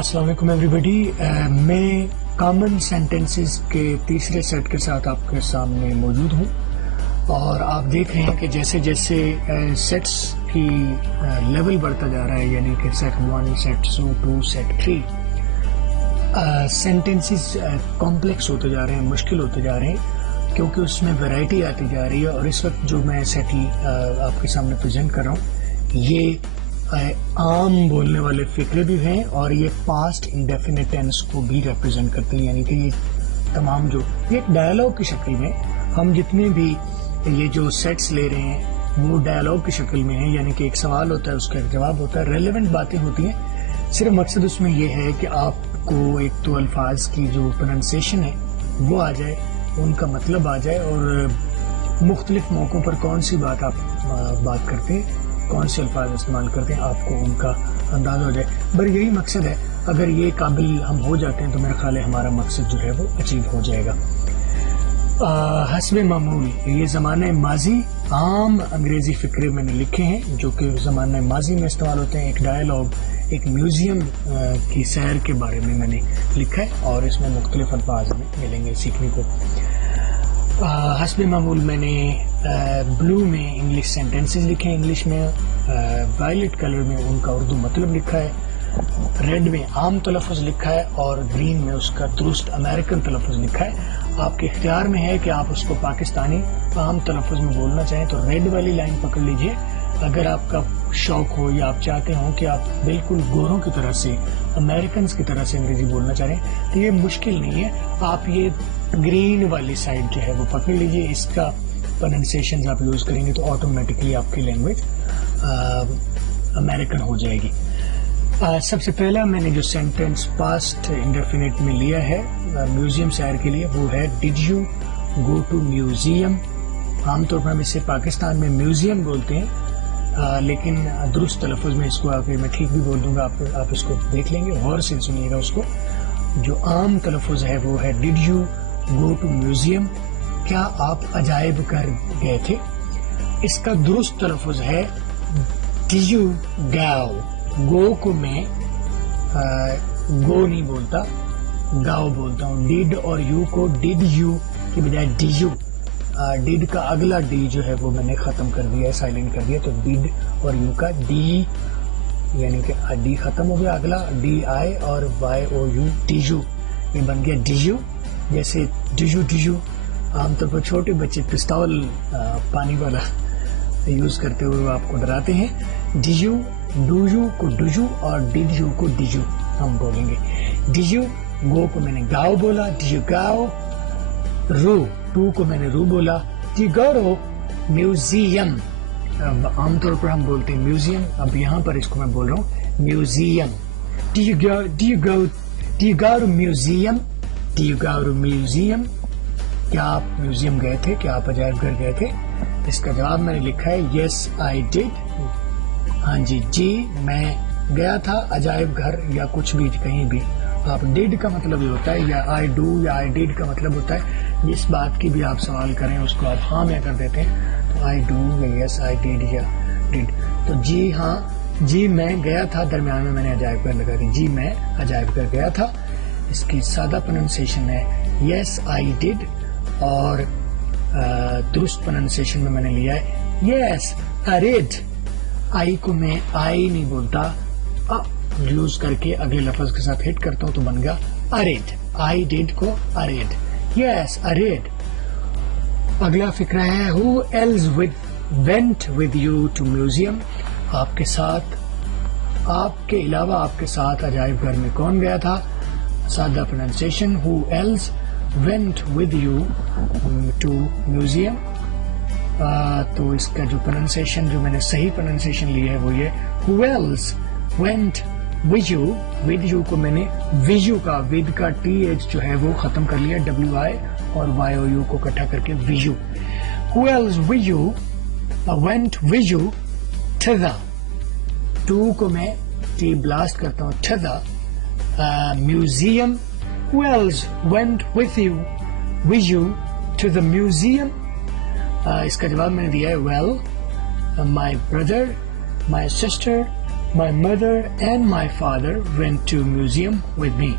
السلام علیکم ایوری بڈی، میں کامن سینٹنسز کے تیسرے سیٹ کے ساتھ آپ کے سامنے موجود ہوں، اور آپ دیکھ رہے ہیں کہ جیسے جیسے سیٹس کی لیول بڑھتا جا رہا ہے، یعنی کہ set 1 set 2 set 3 sentences complex ہوتے جا رہے ہیں، مشکل ہوتے جا رہے ہیں، کیونکہ اس میں ویرائٹی آتی جا رہی ہے۔ اور اس وقت جو میں سیٹ آپ کے سامنے پریزنٹ کر رہا ہوں، یہ عام بولنے والے فقرے بھی ہیں اور یہ پاسٹ انڈیفینٹ ٹینس کو بھی ریپرزینٹ کرتے ہیں، یعنی کہ یہ تمام جو ایک ڈائلاگ کی شکل میں ہم جتنے بھی یہ جو سیٹس لے رہے ہیں وہ ڈائلاگ کی شکل میں ہیں، یعنی کہ ایک سوال ہوتا ہے، اس کا ایک جواب ہوتا ہے، ریلیونٹ باتیں ہوتی ہیں۔ صرف مقصد اس میں یہ ہے کہ آپ کو ایک تو الفاظ کی جو پروننسیشن ہے وہ آ جائے، ان کا مطلب آ جائے، اور مختلف موقعوں پر کون سی بات آپ بات کرتے ہیں، کون سے الفاظ استعمال کرتے ہیں، آپ کو ان کا اندازہ ہو جائے۔ بس یہی مقصد ہے، اگر یہ قابل ہم ہو جاتے ہیں تو میرا خیال ہے ہمارا مقصد جو ہے وہ اچیو ہو جائے گا۔ حسب معمول یہ زمانہ ماضی عام انگریزی فقرے میں نے لکھے ہیں جو کہ زمانہ ماضی میں استعمال ہوتے ہیں۔ ایک ڈائلاگ، ایک میوزیم کی سیر کے بارے میں نے لکھا ہے، اور اس میں مختلف الفاظ میں ملیں گے سیکھنے کو۔ حسب معمول میں نے بلو میں انگلش سینٹنسز لکھے ہیں انگلش میں، وائلٹ کلر میں ان کا اردو مطلب لکھا ہے، ریڈ میں عام تلفظ لکھا ہے، اور گرین میں اس کا درست امریکن تلفظ لکھا ہے۔ آپ کے اختیار میں ہے کہ آپ اس کو پاکستانی عام تلفظ میں بولنا چاہیں تو ریڈ والی لائن پکڑ لیجئے، اگر آپ کا شوق ہو یا آپ چاہتے ہوں کہ آپ بالکل گوروں کی طرح سے، امریکنز کی طرح سے انگریزی بولنا چاہ رہے ہیں تو یہ مشکل نہیں ہے، آپ یہ گرین والی سائڈ جو ہے وہ پکڑ لیجئے، اس کا پروننسیشنز آپ یوز کریں گے تو آٹومیٹکلی آپ کی لینگویج امریکن ہو جائے گی۔ سب سے پہلا میں نے جو سینٹنس پاسٹ انڈیفینٹ میں لیا ہے میوزیم سیر کے لیے وہ ہے did you go to museum. عام طور پر ہم اسے پاکستان میں میوزیم بولتے ہیں، لیکن درست تلفظ میں اس کو میں ٹھیک بھی بول دوں گا، آپ اس کو دیکھ لیں گے، غور سے سنیے گا اس کو۔ جو عام تلفظ ہے وہ ہے did you go to museum, کیا آپ عجائب گھر گئے تھے؟ اس کا درست تلفظ ہے ڈیڈ یو گاؤ۔ گو کو میں گو نہیں بولتا، گاؤ بولتا ہوں۔ ڈیڈ اور یو کو ڈیڈ یو کی بجائے ڈی یو، ڈیڈ کا اگلا ڈی جو ہے وہ میں نے ختم کر دیا ہے، سائلنٹ کر دیا، تو ڈیڈ اور یو کا ڈی، یعنی کہ ڈی ختم ہو گیا، اگلا ڈی آئے اور Y O U, D U, یہ بن گیا ڈی یو۔ جیسے ڈی یو عام طور پر چھوٹے بچے پستول پانی والا یوز کرتے ہوئے وہ آپ کو ڈراتے ہیں۔ ڈی یو، ڈو یو کو ڈو یو اور ڈیڈ یو کو ڈی یو ہم بولیں گے۔ ڈی یو گو کو میں نے گاؤ بولا، ڈی یو گاؤ۔ رو، ٹو کو میں نے رو بولا، ڈی گو رو میوزیم۔ عام طور پر ہم بولتے ہیں میوزیم، اب یہاں پر اس کو میں بول رہا ہوں museum. D you go museum, D you go museum. کیا آپ میوزیم گئے تھے؟ کیا آپ عجائب گھر گئے تھے؟ اس کا جواب میں نے لکھا ہے یس آئی ڈیڈ۔ ہاں جی میں گیا تھا عجائب گھر، یا کچھ بھی کہیں بھی آپ ڈیڈ کا مطلب یہ ہوتا ہے، یا آئی ڈو یا آئی ڈیڈ کا مطلب ہوتا ہے جس بات کی بھی آپ سوال کریں اس کو آپ ہاں میں کر دیتے ہیں، تو آئی ڈو یا یس آئی ڈیڈ یا ڈیڈ۔ تو جی ہاں، جی میں گیا تھا، درمیان میں نے عجائب گھر لگا دی، جی میں عجائب گھر گیا تھا۔ اس کی سادہ پروننسیشن ہے یس آئی ڈیڈ، اور درست پروننسیشن میں نے لیا ہے یس آئی ڈیڈ۔ آئی کو میں آئی نہیں بولتا، یوز کر کے اگلے لفظ کے ساتھ ہٹ کرتا ہوں تو بن گیا اریڈ۔ آئی ڈیڈ کو اریڈ، یس اریڈ۔ اگلا فقرہ ہے who else went with you to museum. آپ کے ساتھ، آپ کے علاوہ آپ کے ساتھ عجائب گھر میں کون گیا تھا؟ سادہ پروننسیشن ہو else went with you to museum۔ تو اس کا جو پروننسیشن، جو میں نے صحیح پروننسیشن لی ہے وہ یہ who else went with you۔ with you کو میں نے with you کا، with کا ٹی ایچ جو ہے وہ ختم کر لیا، ڈبلیو آئی اور وائی او یو کو اکٹھا کر کے with you۔ who else with you went with you to the، to کو میں ٹی بلاسٹ کرتا ہوں، to the museum۔ Who else went with you to the museum؟ اس کا جواب میں نے دیا ہے well my brother, my sister My mother and my father went to museum with me.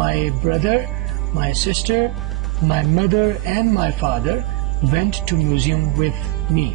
my brother, my sister, my mother and my father went to museum with me.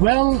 Well,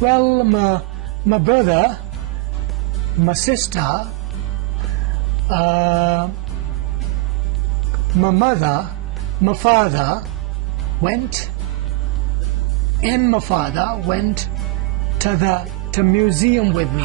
Well, my brother, my sister, my mother, my father went, and my father went to museum with me.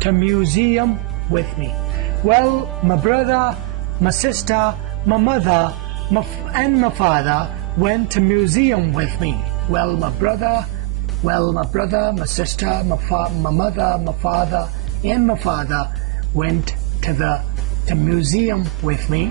to museum with me. Well, my brother, my sister, my mother, and my father went to museum with me. Well, my brother, my sister, my mother, my father, and my father went to museum with me.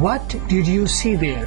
What did you see there?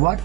What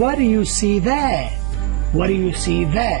What do you see there? What do you see there?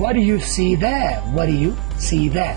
What do you see there? What do you see there?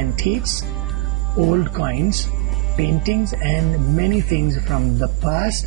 antiques, old coins, paintings and many things from the past.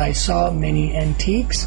I saw many antiques,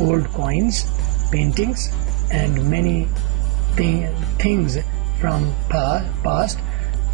old coins, paintings and many things from past.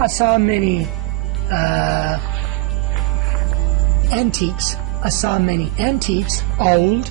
I saw many antiques, old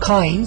coin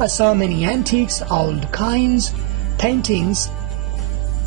I saw many antiques, old coins, paintings,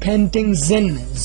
paintings in,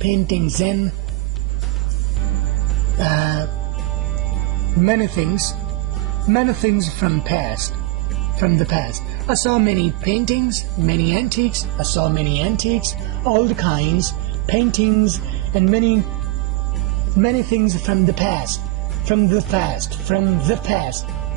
Paintings in, many things from the past. I saw many paintings, many antiques. I saw many antiques, old kinds, paintings, and many things from the past.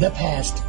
the past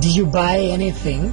Did you buy anything?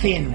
Thin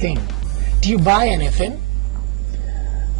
Thing. Did you buy anything?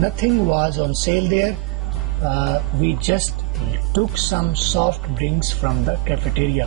Nothing was on sale there. We just took some soft drinks from the cafeteria.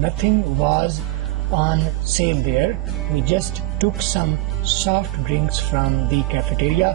Nothing was on sale there. We just took some soft drinks from the cafeteria.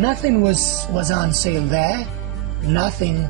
Nothing was on sale there. Nothing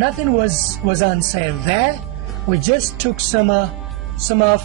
Nothing was on sale there. We just took some soft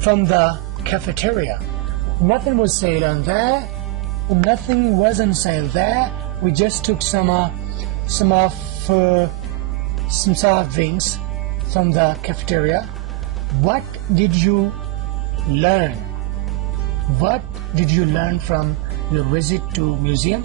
from the cafeteria. Nothing was sale on there. Nothing was on sale there. We just took some soft drinks from the cafeteria. What did you learn? What did you learn from your visit to museum?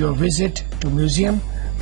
your visit to museum?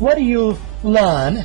What do you learn?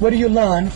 What do you learn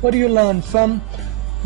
What do you learn from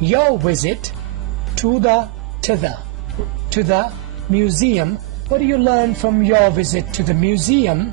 your visit to the museum. What do you learn from your visit to the museum?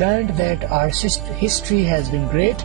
learned that our history has been great.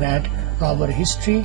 that our history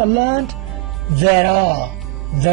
I learned there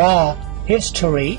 are history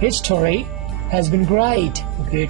his story has been great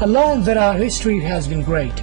I learned that our history has been great.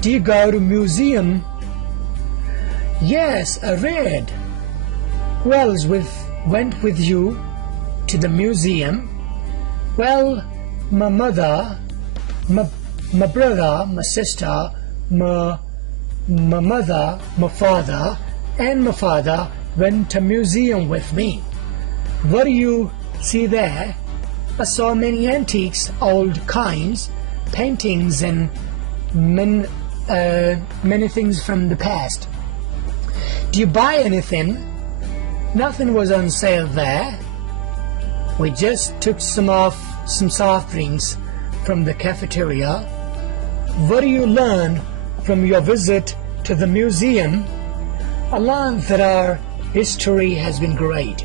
Do you go to museum? Yes, I read. Wells went with you to the museum. Well, my mother, my brother, my sister, my mother, my father, and my father went to museum with me. What do you see there? I saw many antiques, old kinds, paintings, and many things from the past. Do you buy anything? Nothing was on sale there. We just took some soft drinks from the cafeteria. What do you learn from your visit to the museum? I learned that our history has been great.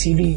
CD